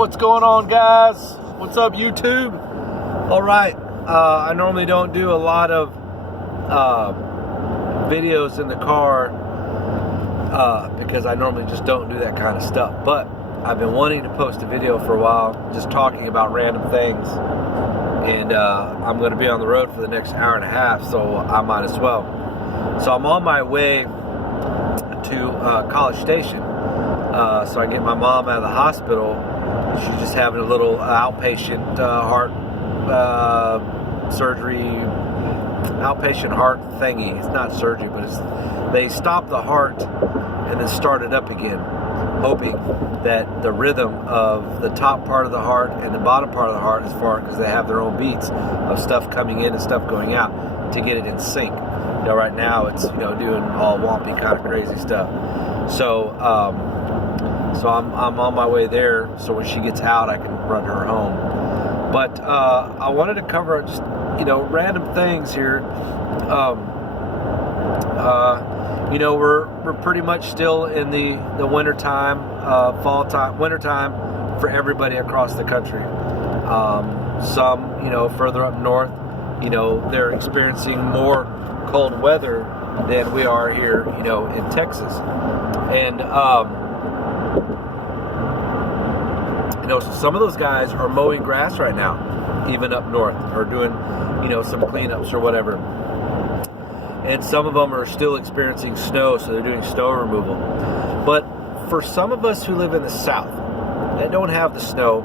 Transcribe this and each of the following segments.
What's going on, guys? What's up, YouTube? All right, I normally don't do a lot of videos in the car because I normally just don't do that kind of stuff, but I've been wanting to post a video for a while just talking about random things, and I'm going to be on the road for the next hour and a half, so I might as well. So I'm on my way to College Station, so I get my mom out of the hospital. She's just having a little outpatient heart surgery, outpatient heart thingy. It's not surgery, but they stop the heart and then start it up again, hoping that the rhythm of the top part of the heart and the bottom part of the heart, as far because they have their own beats of stuff coming in and stuff going out, to get it in sync. You know, right now it's doing all wompy kind of crazy stuff. So I'm on my way there, so when she gets out I can run her home. But I wanted to cover just random things here. We're pretty much still in the winter time, fall time, winter time for everybody across the country. Some further up north, they're experiencing more cold weather than we are here, in Texas. And so some of those guys are mowing grass right now, even up north, or doing, some cleanups or whatever. And some of them are still experiencing snow, so they're doing snow removal. But for some of us who live in the south that don't have the snow,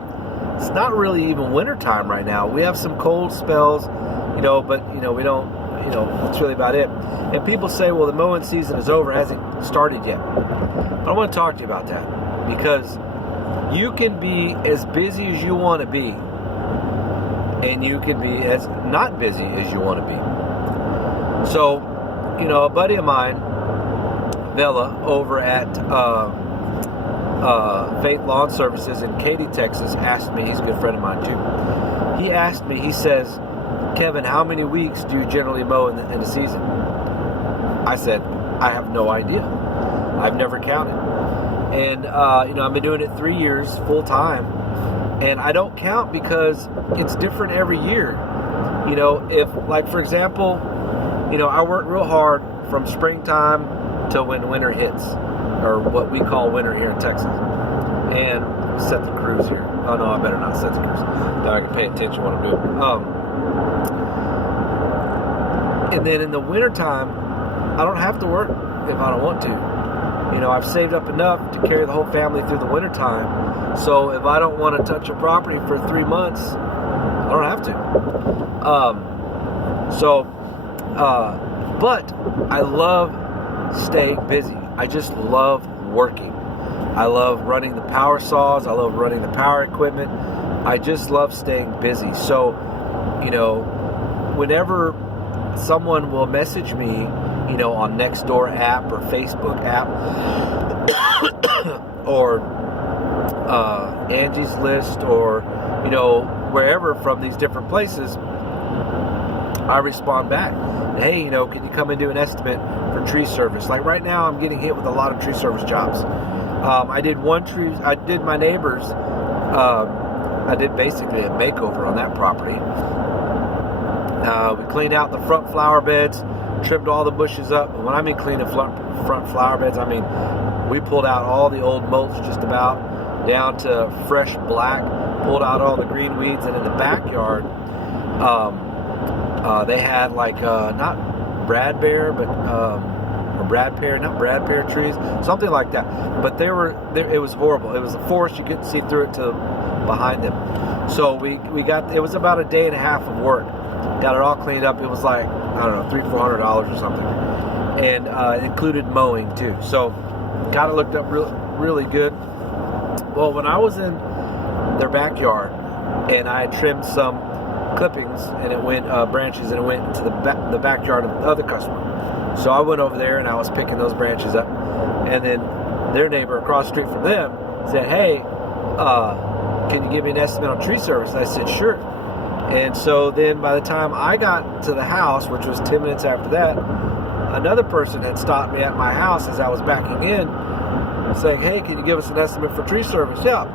it's not really even winter time right now. We have some cold spells, but we don't, that's really about it. And people say, well, the mowing season is over, it hasn't started yet. I want to talk to you about that, because you can be as busy as you want to be, and you can be as not busy as you want to be. So, a buddy of mine, Vela, over at Faith Lawn Services in Katy, Texas, asked me, he's a good friend of mine too, he asked me, he says, Kevin, how many weeks do you generally mow in the season? I said, I have no idea. I've never counted. And, I've been doing it 3 years full time, and I don't count because it's different every year. If, like, for example, I work real hard from springtime till when winter hits, or what we call winter here in Texas. And set the cruise here. Oh, no, I better not set the cruise. Now I can pay attention to what I'm doing. And then in the wintertime, I don't have to work if I don't want to. I've saved up enough to carry the whole family through the winter time. So if I don't want to touch a property for 3 months, I don't have to. But I love staying busy. I just love working. I love running the power saws. I love running the power equipment. I just love staying busy. So, whenever someone will message me, on Nextdoor app or Facebook app or Angie's List, or wherever from these different places, I respond back. Hey, can you come and do an estimate for tree service? Like right now, I'm getting hit with a lot of tree service jobs. I did my neighbor's. I did basically a makeover on that property. We cleaned out the front flower beds, trimmed all the bushes up. And when I mean cleaning front flower beds, I mean we pulled out all the old mulch just about down to fresh black, pulled out all the green weeds. And in the backyard, they had like not bradpear trees, something like that. But it was horrible. It was a forest. You couldn't see through it to behind them. So it was about a day and a half of work. Got it all cleaned up. It was like, I don't know, $300-400 or something. And it included mowing too. So got it looked up really good. Well, when I was in their backyard and I trimmed some clippings and it went branches, and it went into the backyard of the other customer. So I went over there and I was picking those branches up. And then their neighbor across the street from them said, hey, can you give me an estimate on tree service? And I said, sure. And so then by the time I got to the house, which was 10 minutes after that, another person had stopped me at my house as I was backing in, saying, hey, can you give us an estimate for tree service? Yeah.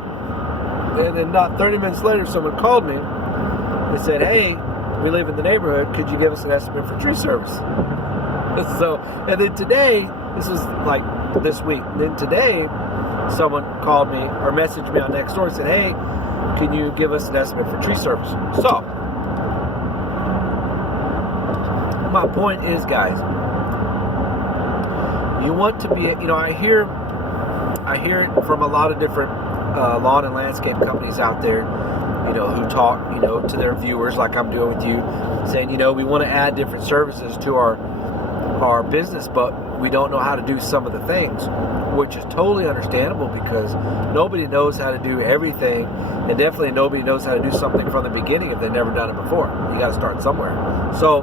And then not 30 minutes later, someone called me. They said, hey, we live in the neighborhood. Could you give us an estimate for tree service? So, and then today, this is like this week. And then today, someone called me or messaged me on Nextdoor and said, hey, can you give us an estimate for tree service? So, my point is, guys, you want to be, I hear it from a lot of different lawn and landscape companies out there, who talk, to their viewers like I'm doing with you, saying, we want to add different services to our business, but we don't know how to do some of the things, which is totally understandable because nobody knows how to do everything, and definitely nobody knows how to do something from the beginning if they've never done it before. You got to start somewhere. So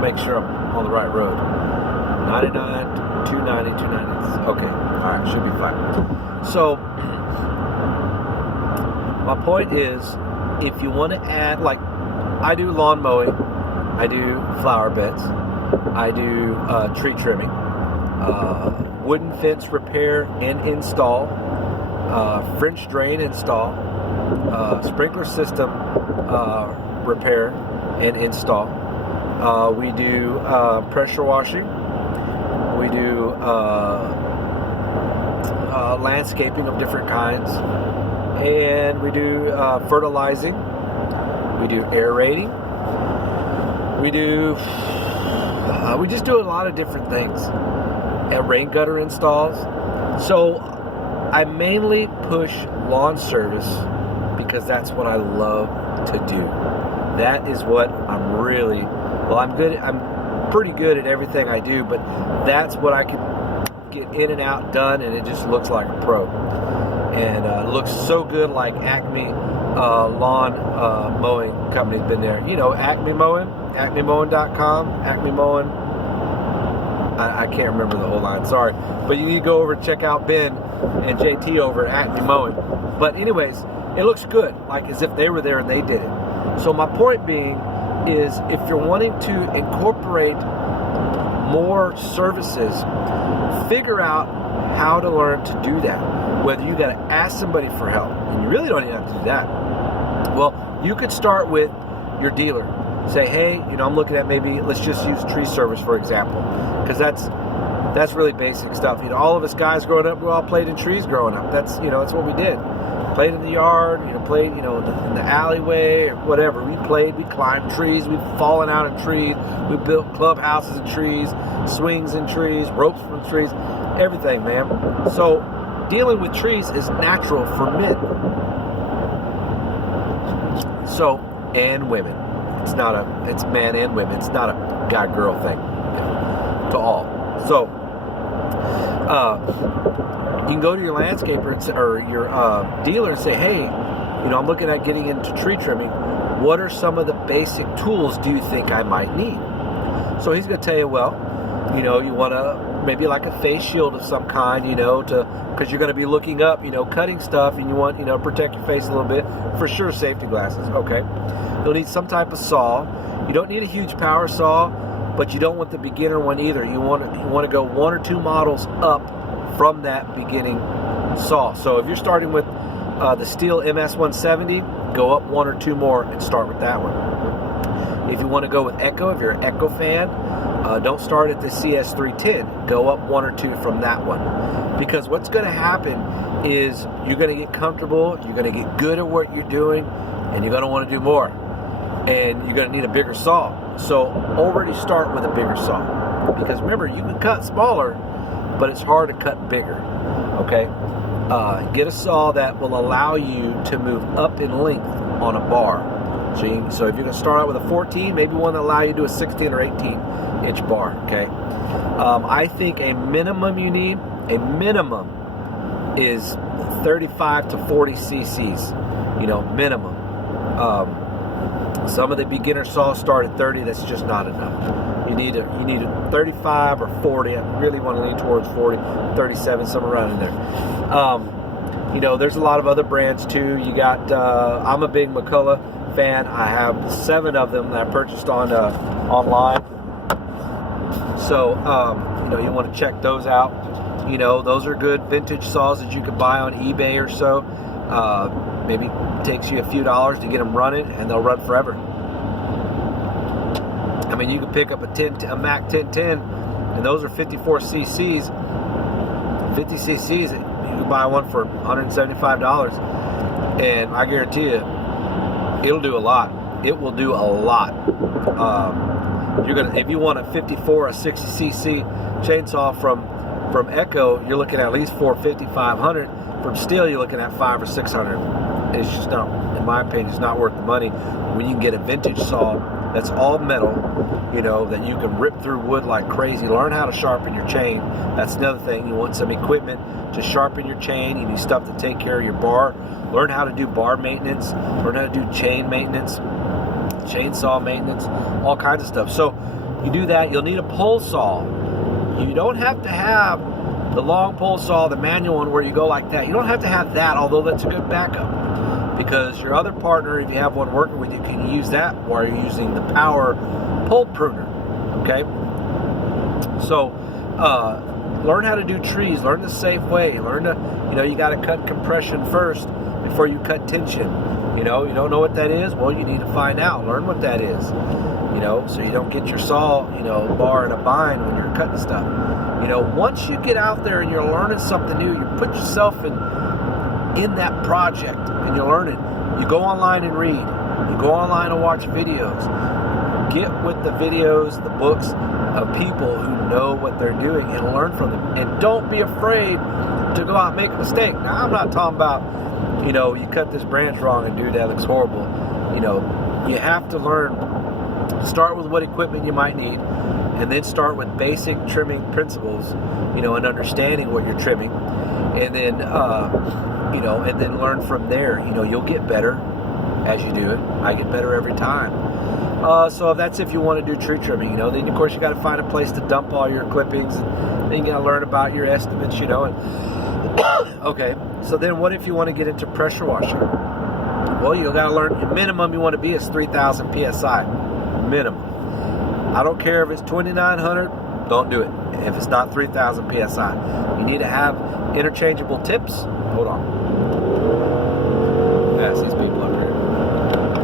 make sure I'm on the right road. 99, 290, 290. Okay, all right, should be fine. So my point is, if you want to add, like I do lawn mowing, I do flower beds, I do tree trimming, wooden fence repair and install, French drain install, sprinkler system repair and install. We do pressure washing. We do landscaping of different kinds. And we do fertilizing. We do aerating. We just do a lot of different things. And rain gutter installs. So I mainly push lawn service because that's what I love to do. That is what I'm pretty good at everything I do, but that's what I can get in and out done, and it just looks like a pro. And it looks so good, like Acme lawn mowing company's been there. Acme Mowing, acmemowing.com, Acme Mowing. I can't remember the whole line, sorry. But you need to go over and check out Ben and JT over at Acme Mowing. But anyways, it looks good, like as if they were there and they did it. So my point being is, if you're wanting to incorporate more services, figure out how to learn to do that. Whether you got to ask somebody for help, and you really don't even have to do that. Well, you could start with your dealer. Say, hey, I'm looking at maybe, let's just use tree service for example, because that's really basic stuff. All of us guys growing up, we all played in trees growing up. That's that's what we did. Played in the yard, played in the alleyway or whatever. We climbed trees, we've fallen out of trees, we built clubhouses in trees, swings in trees, ropes from trees, everything, man. So dealing with trees is natural for men. So, and women. It's man and women. It's not a guy-girl thing. To all. So, you can go to your landscaper or your dealer and say, hey, I'm looking at getting into tree trimming. What are some of the basic tools do you think I might need? So he's going to tell you, well, you want to maybe like a face shield of some kind, because you're going to be looking up, cutting stuff, and you want, protect your face a little bit. For sure, safety glasses. Okay. You'll need some type of saw. You don't need a huge power saw, but you don't want the beginner one either. You want to go one or two models up from that beginning saw. So if you're starting with the Stihl MS-170, go up one or two more and start with that one. If you want to go with Echo, if you're an Echo fan, don't start at the CS310. Go up one or two from that one. Because what's going to happen is you're going to get comfortable, you're going to get good at what you're doing, and you're going to want to do more. And you're going to need a bigger saw. So already start with a bigger saw. Because remember, you can cut smaller, but it's hard to cut bigger. Okay? Get a saw that will allow you to move up in length on a bar. So if you're going to start out with a 14, maybe one that allow you to do a 16 or 18 inch bar. Okay? I think a minimum is 35 to 40 cc's. Minimum. Some of the beginner saws start at 30. That's just not enough. You need a 35 or 40. I really want to lean towards 40, 37, somewhere around in there. There's a lot of other brands too. You got. I'm a big McCullough fan. I have 7 of them that I purchased online. So you want to check those out. Those are good vintage saws that you can buy on eBay or so. Maybe takes you a few dollars to get them running, and they'll run forever. I mean, you can pick up a Mac 1010, and those are 54 cc's. 50 cc's, you can buy one for $175, and I guarantee you, it'll do a lot. It will do a lot. If you want a 54 or 60 cc chainsaw from Echo, you're looking at least $450, $500. From Steel, you're looking at $500 or $600. It's just not, in my opinion, it's not worth the money when you can get a vintage saw that's all metal, that you can rip through wood like crazy. Learn how to sharpen your chain. That's another thing. You want some equipment to sharpen your chain. You need stuff to take care of your bar. Learn how to do bar maintenance. Learn how to do chain maintenance, chainsaw maintenance, all kinds of stuff. So you do that. You'll need a pole saw. You don't have to have the long pole saw, the manual one where you go like that. You don't have to have that, although that's a good backup. Because your other partner, if you have one working with you, can use that while you're using the power pole pruner. Okay? So, learn how to do trees. Learn the safe way. Learn to, you got to cut compression first before you cut tension. You don't know what that is? Well, you need to find out. Learn what that is. So you don't get your saw, bar in a bind when you're cutting stuff. Once you get out there and you're learning something new, you put yourself in that project and you're learning. You go online and read. You go online and watch videos. Get with the videos, the books of people who know what they're doing and learn from them. And don't be afraid to go out and make a mistake. Now, I'm not talking about, you cut this branch wrong and dude, that looks horrible. You have to learn. Start with what equipment you might need, and then start with basic trimming principles, and understanding what you're trimming, and then, and then learn from there. You'll get better as you do it. I get better every time. So that's if you want to do tree trimming, then of course you got to find a place to dump all your clippings, and then you got to learn about your estimates, and okay. So then what if you want to get into pressure washing? Well, you got to learn. The minimum you want to be is 3,000 psi. Minimum. I don't care if it's 2,900, don't do it. If it's not 3,000 psi, you need to have interchangeable tips. Hold on. Pass these people up here.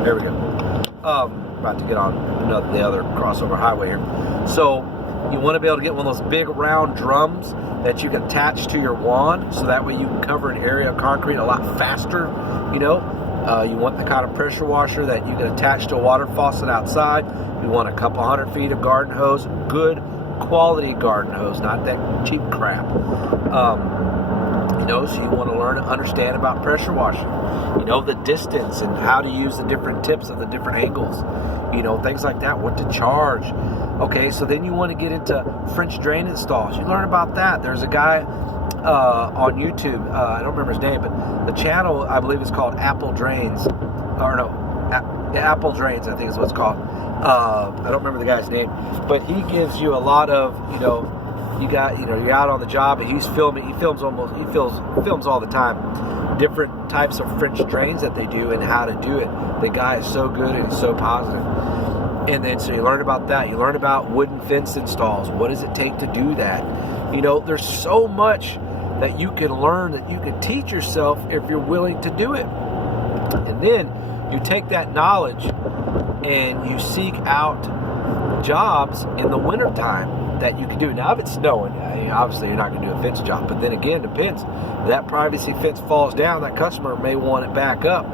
There we go. About to get on the other crossover highway here. So you want to be able to get one of those big round drums that you can attach to your wand, so that way you can cover an area of concrete a lot faster. You want the kind of pressure washer that you can attach to a water faucet outside. You want a couple 100 feet of garden hose, good quality garden hose, not that cheap crap. So you want to learn and understand about pressure washing. The distance and how to use the different tips of the different angles. Things like that, what to charge. Okay, so then you want to get into French drain installs. You learn about that. There's a guy on YouTube, I don't remember his name, but the channel, I believe, is called Apple Drains, Apple Drains, I think is what it's called. I don't remember the guy's name, but he gives you a lot of, you're out on the job and he's filming. He films all the time, different types of French drains that they do and how to do it. The guy is so good and he's so positive. And then so you learn about that. You learn about wooden fence installs. What does it take to do that? There's so much that you can learn, that you can teach yourself if you're willing to do it. And then you take that knowledge and you seek out jobs in the wintertime that you can do. Now, if it's snowing, obviously you're not going to do a fence job. But then again, it depends. If that privacy fence falls down, that customer may want it back up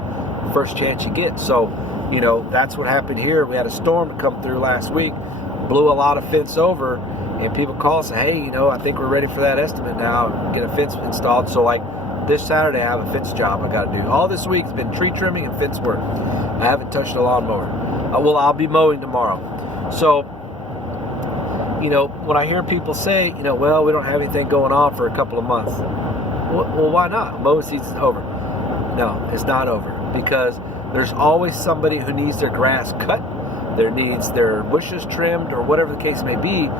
first chance you get. So, that's what happened here. We had a storm come through last week, blew a lot of fence over. And people call and say, hey, I think we're ready for that estimate now, get a fence installed. So like this Saturday, I have a fence job I got to do. All this week's been tree trimming and fence work. I haven't touched a lawnmower. I'll be mowing tomorrow. So, when I hear people say, well, we don't have anything going on for a couple of months. Well, why not? Mowing season's over. No, it's not over, because there's always somebody who needs their grass cut, needs their bushes trimmed, or whatever the case may be.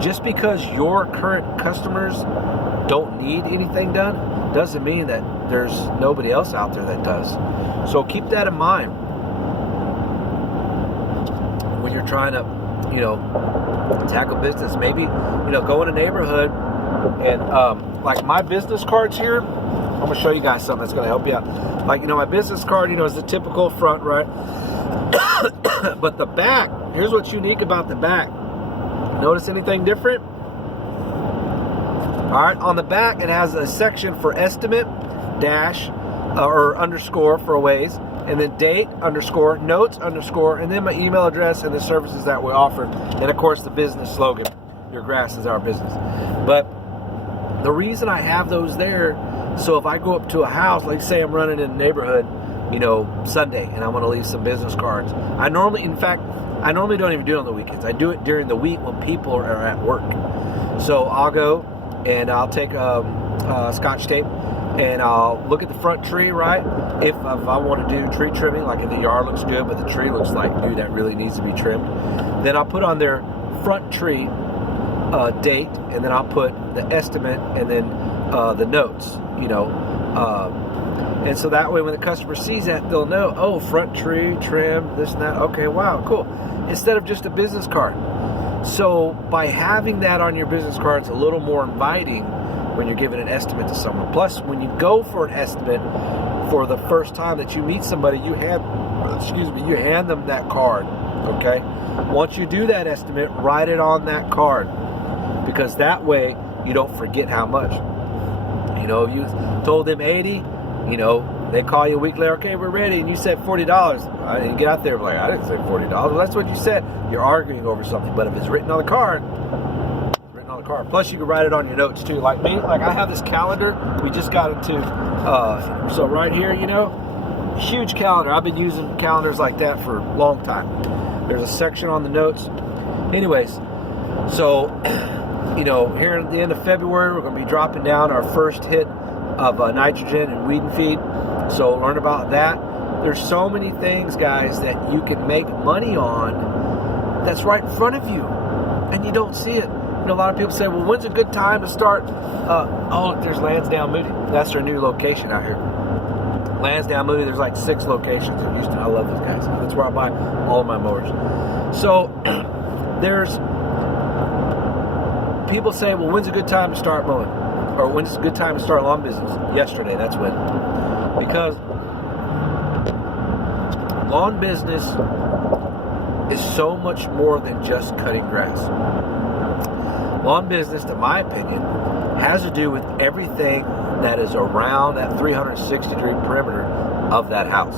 Just because your current customers don't need anything done doesn't mean that there's nobody else out there that does. So keep that in mind when you're trying to, tackle business. Maybe, go in a neighborhood and like my business cards here I'm gonna show you guys something that's gonna help you out. Like, my business card, is the typical front, right? But the back, here's what's unique about the back. Notice anything different? All right, on the back, it has a section for estimate, dash, or underscore for a ways, and then date, underscore, notes, underscore, and then my email address and the services that we offer. And of course, the business slogan, your grass is our business. But the reason I have those there, so if I go up to a house, like say I'm running in a neighborhood, Sunday, and I want to leave some business cards. I normally don't even do it on the weekends. I do it during the week when people are at work. So I'll go and I'll take Scotch tape and I'll look at the front tree, right? If I want to do tree trimming, like if the yard looks good, but the tree looks like, dude, that really needs to be trimmed, then I'll put on their front tree date, and then I'll put the estimate and then the notes, and so that way when the customer sees that, they'll know, oh, front tree, trim, this and that. Okay, wow, cool. Instead of just a business card. So by having that on your business card, it's a little more inviting when you're giving an estimate to someone. Plus, when you go for an estimate for the first time that you meet somebody, you hand them that card, okay? Once you do that estimate, write it on that card, because that way you don't forget how much. You told them 80, they call you a week later, okay, we're ready, and you said $40. And you get out there like, I didn't say $40. Well, that's what you said. You're arguing over something. But if it's written on the card, it's written on the card. Plus, you can write it on your notes too. Like me, I have this calendar. We just got into, so right here, huge calendar. I've been using calendars like that for a long time. There's a section on the notes. Anyways, so, here at the end of February, we're going to be dropping down our first hit of nitrogen and weed and feed. So learn about that. There's so many things, guys, that you can make money on that's right in front of you, and you don't see it. A lot of people say, well, when's a good time to start? Oh, look, there's Lansdowne Moody. That's their new location out here. Lansdowne Moody, there's like 6 locations in Houston. I love those guys. That's where I buy all of my mowers. So there's people say, well, when's a good time to start mowing? Or when's a good time to start lawn business? Yesterday, that's when. Because lawn business is so much more than just cutting grass. Lawn business, in my opinion, has to do with everything that is around that 360-degree perimeter of that house.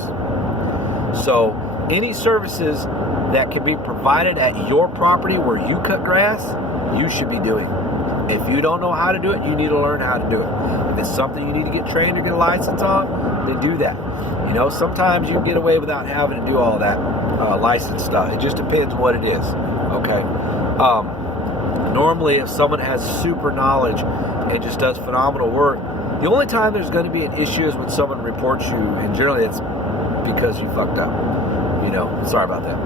So any services that can be provided at your property where you cut grass, you should be doing. If you don't know how to do it, you need to learn how to do it. If it's something you need to get trained or get a license on, then do that. Sometimes you can get away without having to do all that license stuff. It just depends what it is, okay? Normally, if someone has super knowledge and just does phenomenal work, the only time there's going to be an issue is when someone reports you, and generally it's because you fucked up. Sorry about that.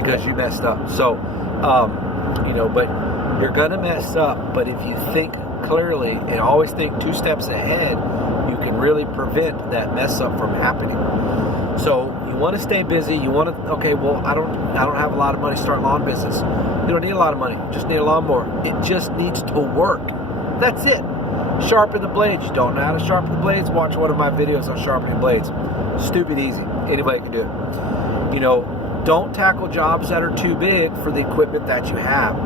Because you messed up. So, but you're going to mess up, but if you think clearly and always think 2 steps ahead, you can really prevent that mess up from happening. So you want to stay busy. You want to, okay, well, I don't have a lot of money to start lawn business. You don't need a lot of money. Just need a lawnmower. It just needs to work. That's it. Sharpen the blades. You don't know how to sharpen the blades? Watch one of my videos on sharpening blades. Stupid easy. Anybody can do it. Don't tackle jobs that are too big for the equipment that you have.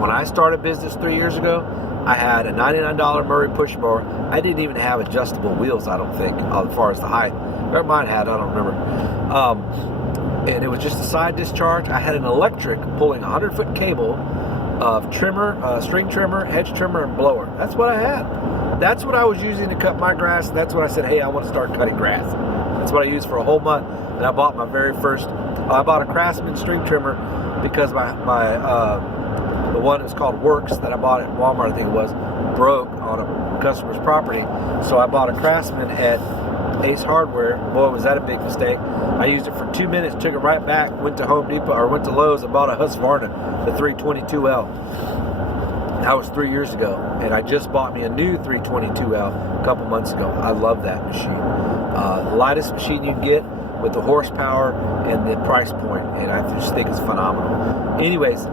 When I started business 3 years ago, I had a $99 Murray push mower. I didn't even have adjustable wheels, I don't think, as far as the height. Or mine had, I don't remember. And it was just a side discharge. I had an electric pulling a 100-foot cable of trimmer, string trimmer, hedge trimmer, and blower. That's what I had. That's what I was using to cut my grass. And that's when I said, hey, I want to start cutting grass. That's what I used for a whole month. And I bought my very first, I bought a Craftsman string trimmer because the one that was called Works that I bought at Walmart, I think it was, broke on a customer's property. So I bought a Craftsman at Ace Hardware. Boy, was that a big mistake. I used it for 2 minutes, took it right back, went to Home Depot, or went to Lowe's and bought a Husqvarna, the 322L. That was 3 years ago. And I just bought me a new 322L a couple months ago. I love that machine. The lightest machine you can get with the horsepower and the price point. And I just think it's phenomenal. Anyways,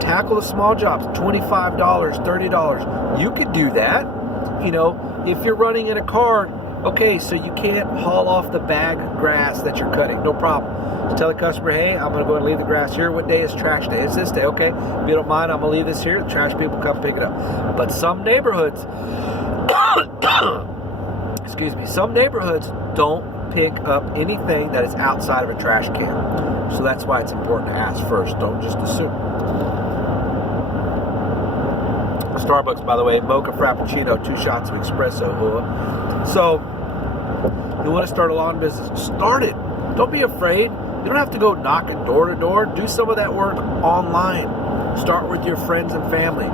tackle the small jobs, $25, $30. You could do that. You know, if you're running in a car, okay, so you can't haul off the bag of grass that you're cutting. No problem. Just tell the customer, hey, I'm going to go and leave the grass here. What day is trash day? It's this day. Okay, if you don't mind, I'm going to leave this here. The trash people come pick it up. But some neighborhoods, excuse me, some neighborhoods don't pick up anything that is outside of a trash can. So that's why it's important to ask first. Don't just assume. Starbucks, by the way, mocha frappuccino, 2 shots of espresso. So, you want to start a lawn business, start it. Don't be afraid. You don't have to go knocking door to door. Do some of that work online. Start with your friends and family.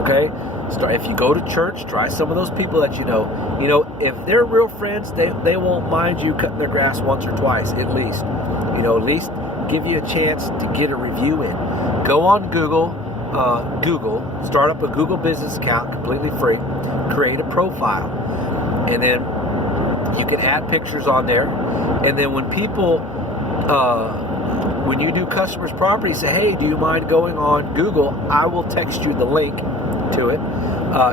Okay? If you go to church, try some of those people that you know. You know, if they're real friends, they won't mind you cutting their grass once or twice, at least. You know, at least give you a chance to get a review in. Go on Google, start up a Google business account, completely free, create a profile, and then you can add pictures on there, and then when people, when you do customers' property, say, hey, do you mind going on Google? I will text you the link to it.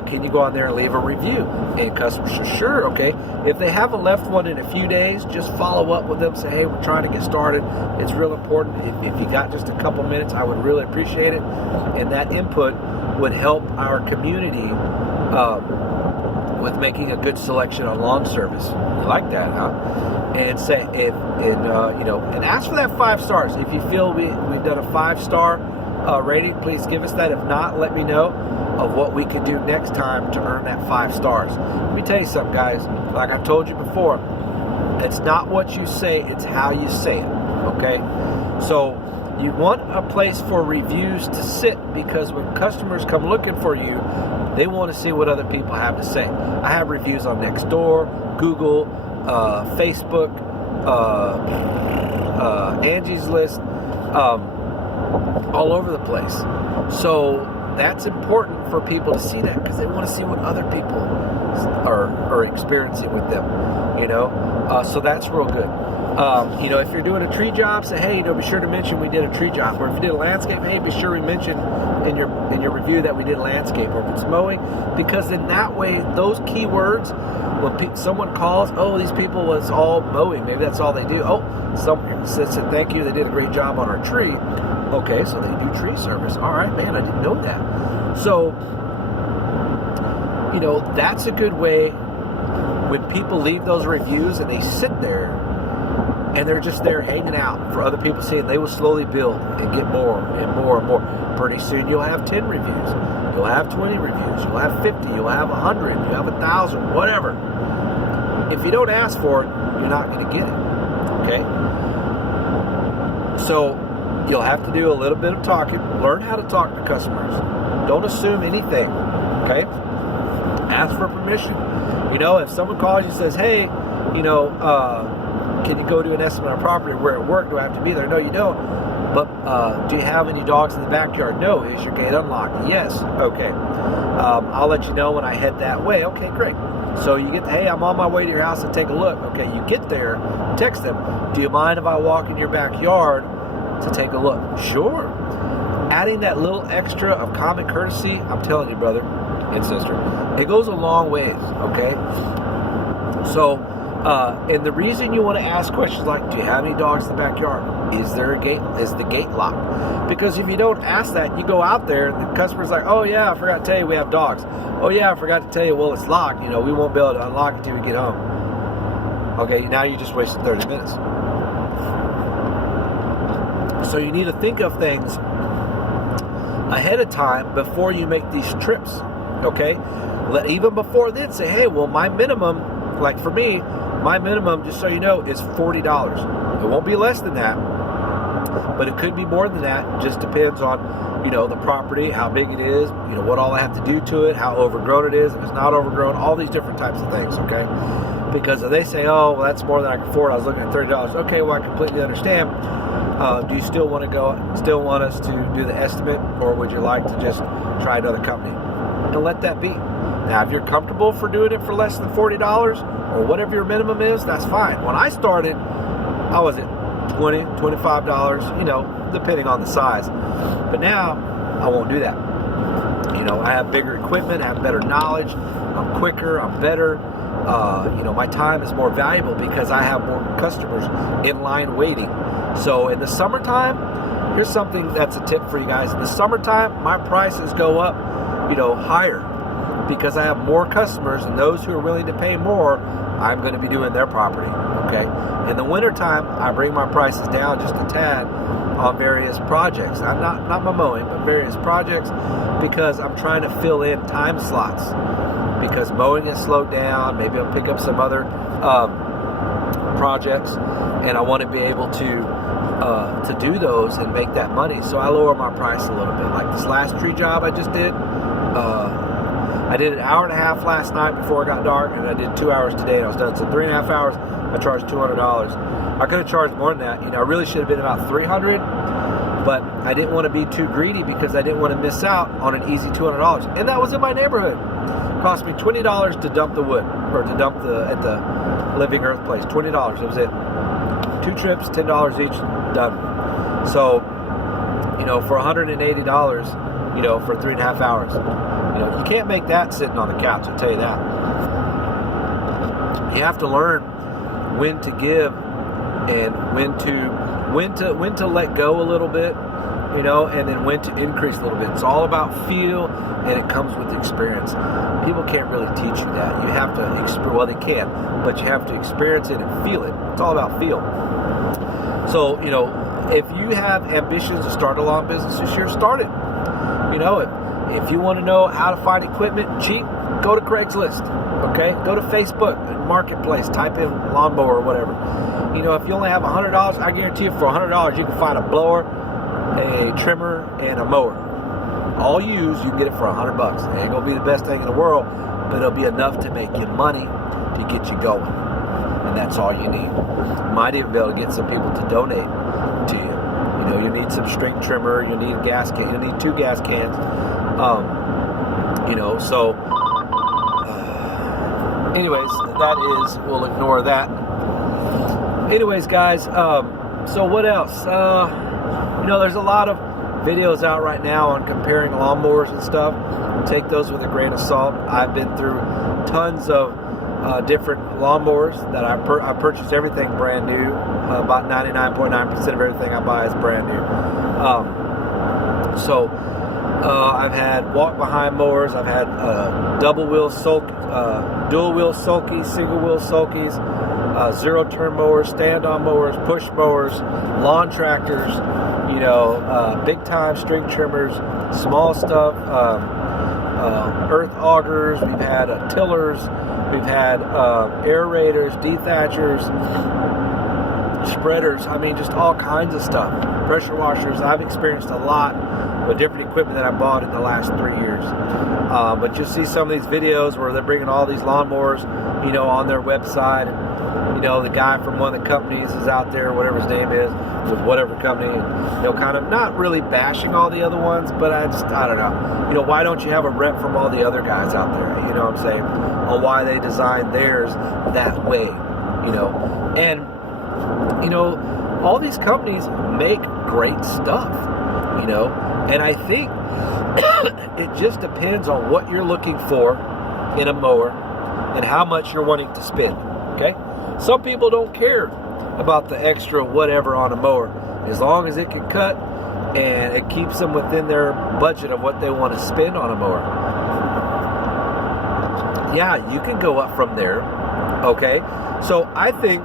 Can you go on there and leave a review? And customers are sure, okay. If they haven't left one in a few days, just follow up with them. Say, hey, we're trying to get started. It's real important. If you got just a couple minutes, I would really appreciate it. And that input would help our community with making a good selection on lawn service. You like that, huh? And say, and ask for that 5 stars. If you feel we've done a 5-star rating, please give us that. If not, let me know of what we can do next time to earn that 5 stars. Let me tell you something, guys. Like I told you before, it's not what you say, it's how you say it. Okay? So you want a place for reviews to sit, because when customers come looking for you, they want to see what other people have to say. I have reviews on Nextdoor, Google, Facebook, Angie's List, all over the place. So that's important for people to see that, because they want to see what other people are experiencing with them, you know. So that's real good. You know, if you're doing a tree job, say, hey, you know, be sure to mention we did a tree job. Or if you did a landscape, hey, be sure we mention in your review that we did landscape. Or if it's mowing, because in that way, those keywords, when someone calls, oh, these people was all mowing, maybe that's all they do. Oh, someone said thank you, they did a great job on our tree. Okay, so they do tree service. All right, man, I didn't know that. So, you know, that's a good way when people leave those reviews and they sit there and they're just there hanging out for other people seeing. They will slowly build and get more and more and more. Pretty soon you'll have 10 reviews. You'll have 20 reviews. You'll have 50. You'll have 100. You'll have 1,000, whatever. If you don't ask for it, you're not going to get it. Okay? So you'll have to do a little bit of talking. Learn how to talk to customers. Don't assume anything. Okay? Ask for permission. You know, if someone calls you and says, hey, you know, can you go do an estimate on property? Where at work? Do I have to be there? No, you don't. But do you have any dogs in the backyard? No. Is your gate unlocked? Yes. Okay. I'll let you know when I head that way. Okay, great. So you get, hey, I'm on my way to your house to take a look. Okay, you get there, text them. Do you mind if I walk in your backyard to take a look? Sure. Adding that little extra of common courtesy, I'm telling you, brother and sister, it goes a long ways. Okay. So. And the reason you want to ask questions like, do you have any dogs in the backyard? Is there a gate? Is the gate locked? Because if you don't ask that, you go out there and the customer's like, oh yeah, I forgot to tell you we have dogs. Oh yeah, I forgot to tell you, well, it's locked. You know, we won't be able to unlock it until we get home. Okay, now you just wasted 30 minutes. So you need to think of things ahead of time before you make these trips. Okay? Even before then, say, hey, well, my minimum, like for me, my minimum, just so you know, is $40. It won't be less than that, but it could be more than that. It just depends on, you know, the property, how big it is, you know, what all I have to do to it, how overgrown it is, if it's not overgrown, all these different types of things, okay? Because if they say, oh, well, that's more than I can afford, I was looking at $30. Okay, well, I completely understand. Do you still want us to do the estimate, or would you like to just try another company? And let that be. Now, if you're comfortable for doing it for less than $40 or whatever your minimum is, that's fine. When I started, I was at $20, $25, you know, depending on the size. But now, I won't do that. You I have bigger equipment, I have better knowledge, I'm quicker, I'm better. My time is more valuable because I have more customers in line waiting. So in the summertime, here's something that's a tip for you guys. In the summertime, my prices go up, higher because I have more customers, and those who are willing to pay more, I'm going to be doing their property, okay? In the wintertime, I bring my prices down just a tad on various projects. I'm not my mowing, but various projects, because I'm trying to fill in time slots. Because mowing has slowed down, maybe I'll pick up some other projects, and I want to be able to do those and make that money. So I lower my price a little bit. Like this last tree job I just did, I did an hour and a half last night before it got dark, and I did 2 hours today, and I was done. So 3.5 hours, I charged $200. I could have charged more than that. I really should have been about $300, but I didn't want to be too greedy because I didn't want to miss out on an easy $200. And that was in my neighborhood. It cost me $20 to dump the wood, or to dump at the Living Earth place. $20, that was it. 2 trips, $10 each, done. So, for $180, for 3.5 hours. You can't make that sitting on the couch, I'll tell you that. You have to learn when to give and when to let go a little bit, and then when to increase a little bit. It's all about feel, and it comes with experience. People can't really teach you that. You have to well, they can, but you have to experience it and feel it. It's all about feel. So, if you have ambitions to start a lawn business this year, start it. If you want to know how to find equipment cheap, go to Craigslist, okay? Go to Facebook Marketplace, type in lawnmower or whatever. If you only have $100, I guarantee you for $100 you can find a blower, a trimmer, and a mower. All used, you can get it for $100. It ain't gonna be the best thing in the world, but it'll be enough to make you money to get you going. And that's all you need. You might even be able to get some people to donate to you. You need some string trimmer, you need a gas can, you need 2 gas cans. Anyways, that is, we'll ignore that. Anyways, guys, so what else? There's a lot of videos out right now on comparing lawnmowers and stuff. Take those with a grain of salt. I've been through tons of different lawnmowers that I purchased everything brand new. About 99.9% of everything I buy is brand new. I've had walk-behind mowers. I've had dual wheel sulkies, single wheel sulkies, zero-turn mowers, stand-on mowers, push mowers, lawn tractors, big-time string trimmers, small stuff, earth augers. We've had tillers. We've had aerators, dethatchers, spreaders. Just all kinds of stuff. Pressure washers. I've experienced a lot with different equipment that I bought in the last 3 years. But you'll see some of these videos where they're bringing all these lawnmowers, on their website. And, the guy from one of the companies is out there, whatever his name is, with whatever company, kind of not really bashing all the other ones, but I don't know. Why don't you have a rep from all the other guys out there, what I'm saying, on why they designed theirs that way, And, all these companies make great stuff, and I think it just depends on what you're looking for in a mower and how much you're wanting to spend, okay? Some people don't care about the extra whatever on a mower, as long as it can cut and it keeps them within their budget of what they want to spend on a mower. Yeah, you can go up from there, okay? So I think,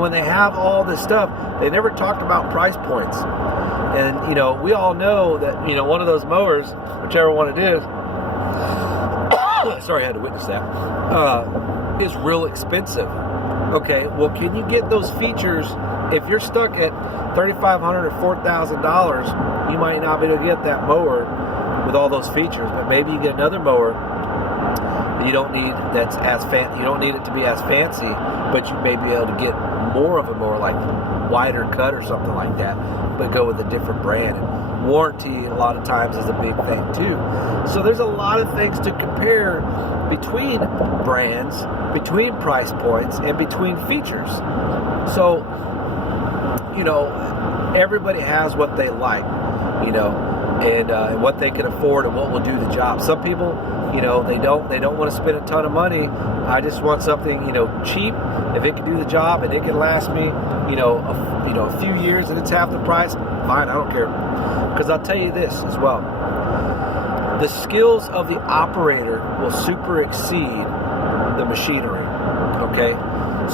when they have all this stuff, they never talked about price points. And, we all know that, one of those mowers, whichever one it is, sorry I had to witness that, is real expensive. Okay, well, can you get those features? If you're stuck at $3,500 or $4,000, you might not be able to get that mower with all those features, but maybe you get another mower you don't need that's as fancy. You don't need it to be as fancy, but you may be able to get more of a mower, like wider cut or something like that, but go with a different brand. And warranty a lot of times is a big thing too. So there's a lot of things to compare between brands, between price points, and between features. So, everybody has what they like, and what they can afford and what will do the job. Some people, you know, they don't want to spend a ton of money. I just want something, you know, cheap. If it can do the job and it can last me, you know, a few years and it's half the price, fine, I don't care. Because I'll tell you this as well. The skills of the operator will super exceed the machinery, okay?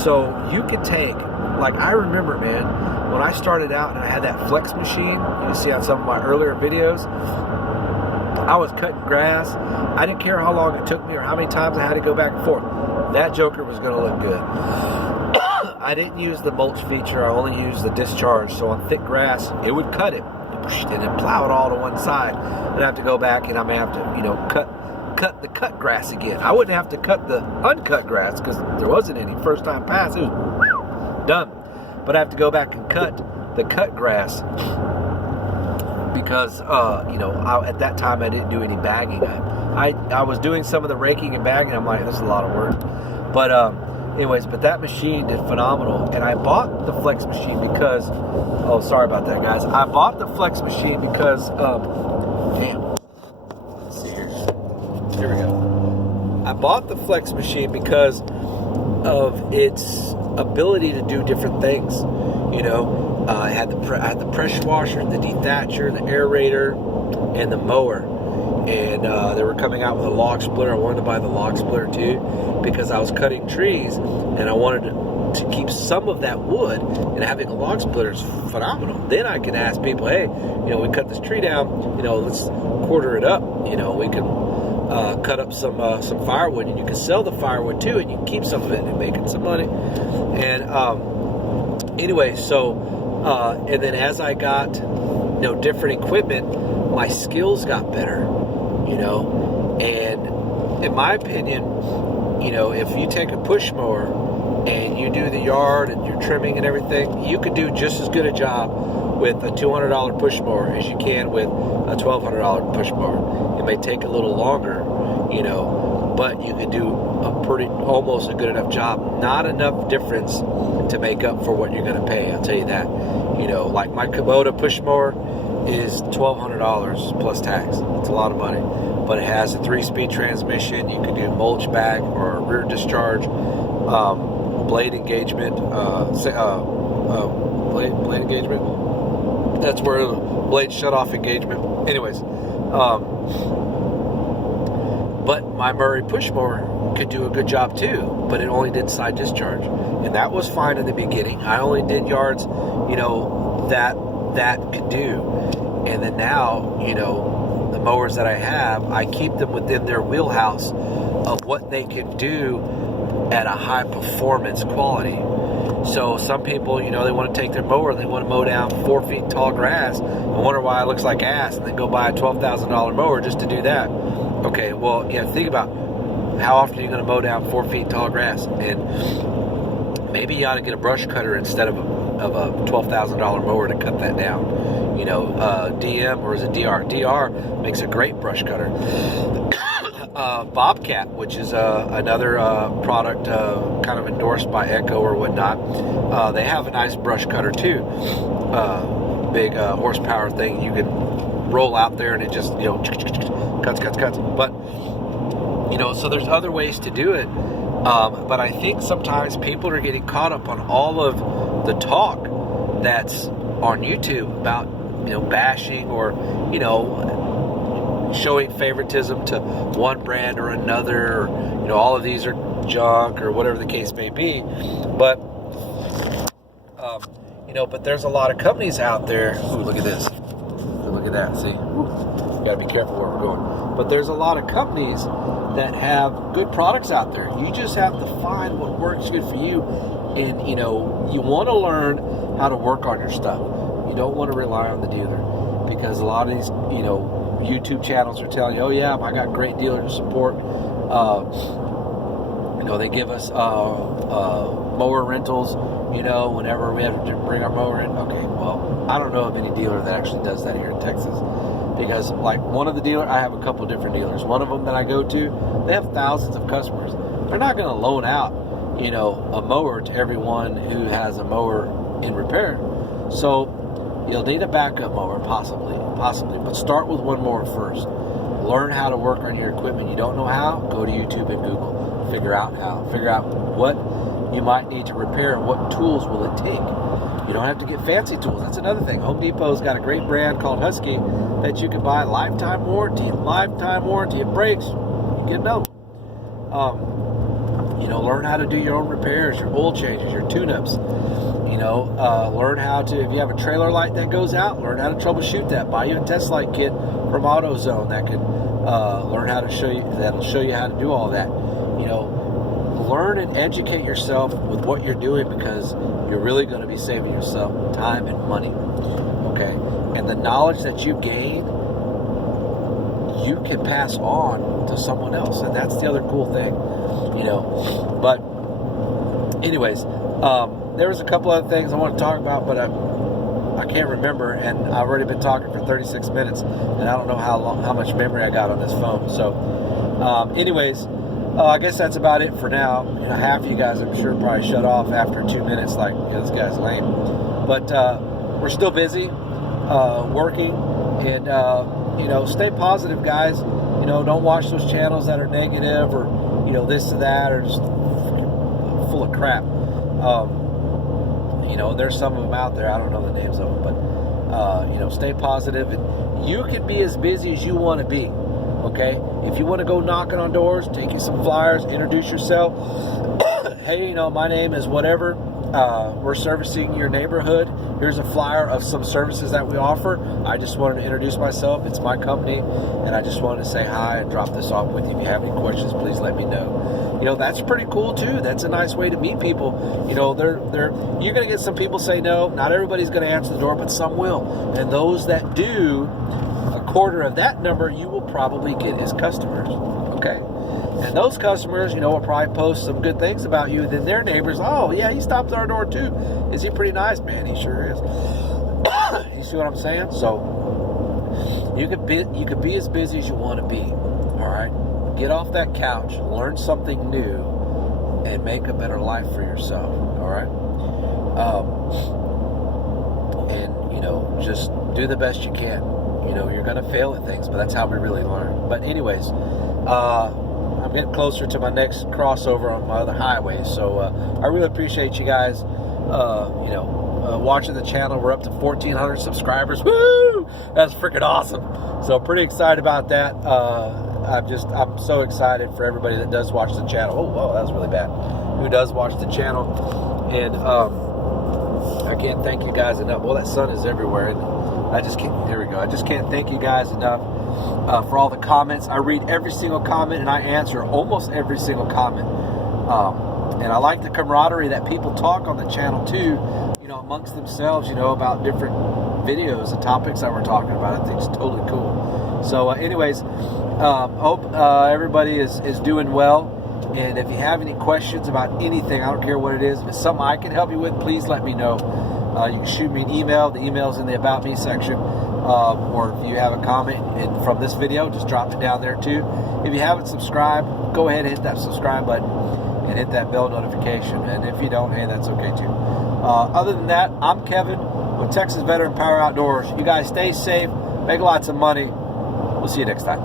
So you could take, like I remember, man, when I started out and I had that flex machine, you see on some of my earlier videos, I was cutting grass. I didn't care how long it took me or how many times I had to go back and forth. That joker was going to look good. I didn't use the mulch feature. I only used the discharge. So on thick grass, it would cut it and then plow it all to one side. And I have to go back and I may have to, you know, cut the cut grass again. I wouldn't have to cut the uncut grass because there wasn't any. First time pass, it was done. But I have to go back and cut the cut grass because, you know, at that time I didn't do any bagging. I was doing some of the raking and bagging. I'm like, this is a lot of work. But anyways, but that machine did phenomenal. And I bought the flex machine because, oh, sorry about that, guys. I bought the flex machine because, let's see here. Here we go. I bought the flex machine because of its ability to do different things. You know, I had the pressure washer, the dethatcher, the aerator, and the mower. And they were coming out with a log splitter. I wanted to buy the log splitter too because I was cutting trees and I wanted to keep some of that wood, and having a log splitter is phenomenal. Then I can ask people, hey, you know, we cut this tree down, you know, let's quarter it up. You know, we can cut up some firewood, and you can sell the firewood too, and you can keep some of it and making some money. And anyway, so and then as I got, you know, different equipment, my skills got better, you know. And in my opinion, you know, if you take a push mower and you do the yard and you're trimming and everything, you could do just as good a job with a $200 push mower as you can with a $1,200 push mower. It may take a little longer, you know, but you can do almost a good enough job. Not enough difference to make up for what you're going to pay, I'll tell you that. You know, like my Kubota push mower is $1,200 plus tax. It's a lot of money, but it has a 3-speed transmission. You can do mulch bag or rear discharge, blade engagement, blade engagement. That's where the blade shut off engagement. Anyways, but my Murray push mower could do a good job too, but it only did side discharge, and that was fine in the beginning. I only did yards, you know, that could do. And then now, you know, the mowers that I have, I keep them within their wheelhouse of what they can do at a high performance quality. So some people, you know, they want to take their mower, they want to mow down 4 feet tall grass and wonder why it looks like ass, and then go buy a $12,000 mower just to do that. Okay, well, yeah, think about how often are you going to mow down 4 feet tall grass, and maybe you ought to get a brush cutter instead of a $12,000 mower to cut that down. You know, DM, or is it DR? DR makes a great brush cutter. Bobcat, which is another product kind of endorsed by Echo or whatnot, they have a nice brush cutter too. Big horsepower thing you can roll out there and it just, you know, cuts. But, you know, so there's other ways to do it. But I think sometimes people are getting caught up on all of the talk that's on YouTube about, you know, bashing or, you know, showing favoritism to one brand or another, or, you know, all of these are junk or whatever the case may be. But, you know, but there's a lot of companies out there. Ooh, look at this. Look at that. See? You got to be careful where we're going. But there's a lot of companies that have good products out there. You just have to find what works good for you. And, you know, you want to learn how to work on your stuff. You don't want to rely on the dealer, because a lot of these, you know, YouTube channels are telling you, oh yeah, I got great dealer support. You know, they give us mower rentals, you know, whenever we have to bring our mower in. Okay, well, I don't know of any dealer that actually does that here in Texas, because like one of the dealers, I have a couple different dealers. One of them that I go to, they have thousands of customers. They're not going to loan out, you know, a mower to everyone who has a mower in repair. So, You'll need a backup mower, possibly, but start with one mower first. Learn how to work on your equipment. You don't know how? Go to YouTube and Google. Figure out how. Figure out what you might need to repair and what tools will it take. You don't have to get fancy tools. That's another thing. Home Depot's got a great brand called Husky that you can buy lifetime warranty of brakes. You get another one. Learn how to do your own repairs, your oil changes, your tune-ups. Learn how to, if you have a trailer light that goes out, learn how to troubleshoot that. Buy you a test light kit from AutoZone that can learn how to show you, that'll show you how to do all that. Learn and educate yourself with what you're doing, because you're really going to be saving yourself time and money. Okay? And the knowledge that you gain, you can pass on to someone else. And that's the other cool thing. But anyways, there was a couple other things I want to talk about, but I can't remember, and I've already been talking for 36 minutes, and I don't know how much memory I got on this phone. So anyways, I guess that's about it for now. Half of you guys, I'm sure, probably shut off after 2 minutes, like, this guy's lame. But we're still busy working, and stay positive, guys. Don't watch those channels that are negative, or this or that, or just full of crap. There's some of them out there. I don't know the names of them, but stay positive, and you can be as busy as you want to be. Okay, if you want to go knocking on doors, take you some flyers, introduce yourself. Hey, my name is whatever. We're servicing your neighborhood. Here's a flyer of some services that we offer. I just wanted to introduce myself. It's my company, and I just wanted to say hi and drop this off with you. If you have any questions, please let me know. That's pretty cool too. That's a nice way to meet people. You're going to get some people say no. Not everybody's going to answer the door, but some will. And those that do, a quarter of that number you will probably get as customers. Okay? And those customers, will probably post some good things about you. Then their neighbors, oh yeah, he stopped at our door too. Is he pretty nice? Man, he sure is. You see what I'm saying? So you could be as busy as you want to be. All right? Get off that couch, learn something new, and make a better life for yourself. All right? And just do the best you can. You're going to fail at things, but that's how we really learn. But anyways, I'm getting closer to my next crossover on my other highway, so I really appreciate you guys watching the channel. We're up to 1,400 subscribers. Woo! That's freaking awesome. So pretty excited about that. I'm so excited for everybody that does watch the channel. Oh, whoa, that was really bad. Who does watch the channel. And I can't thank you guys enough. Well, that sun is everywhere, and I just can't, here we go. I just can't thank you guys enough for all the comments. I read every single comment, and I answer almost every single comment. And I like the camaraderie that people talk on the channel too, amongst themselves, about different videos and topics that we're talking about. I think it's totally cool. So anyways, hope everybody is doing well. And if you have any questions about anything, I don't care what it is, if it's something I can help you with, please let me know. You can shoot me an email. The email's in the About Me section. Or if you have a comment from this video, just drop it down there too. If you haven't subscribed, go ahead and hit that subscribe button and hit that bell notification. And if you don't, hey, that's okay too. Other than that, I'm Kevin with Texas Veteran Power Outdoors. You guys stay safe, make lots of money. We'll see you next time.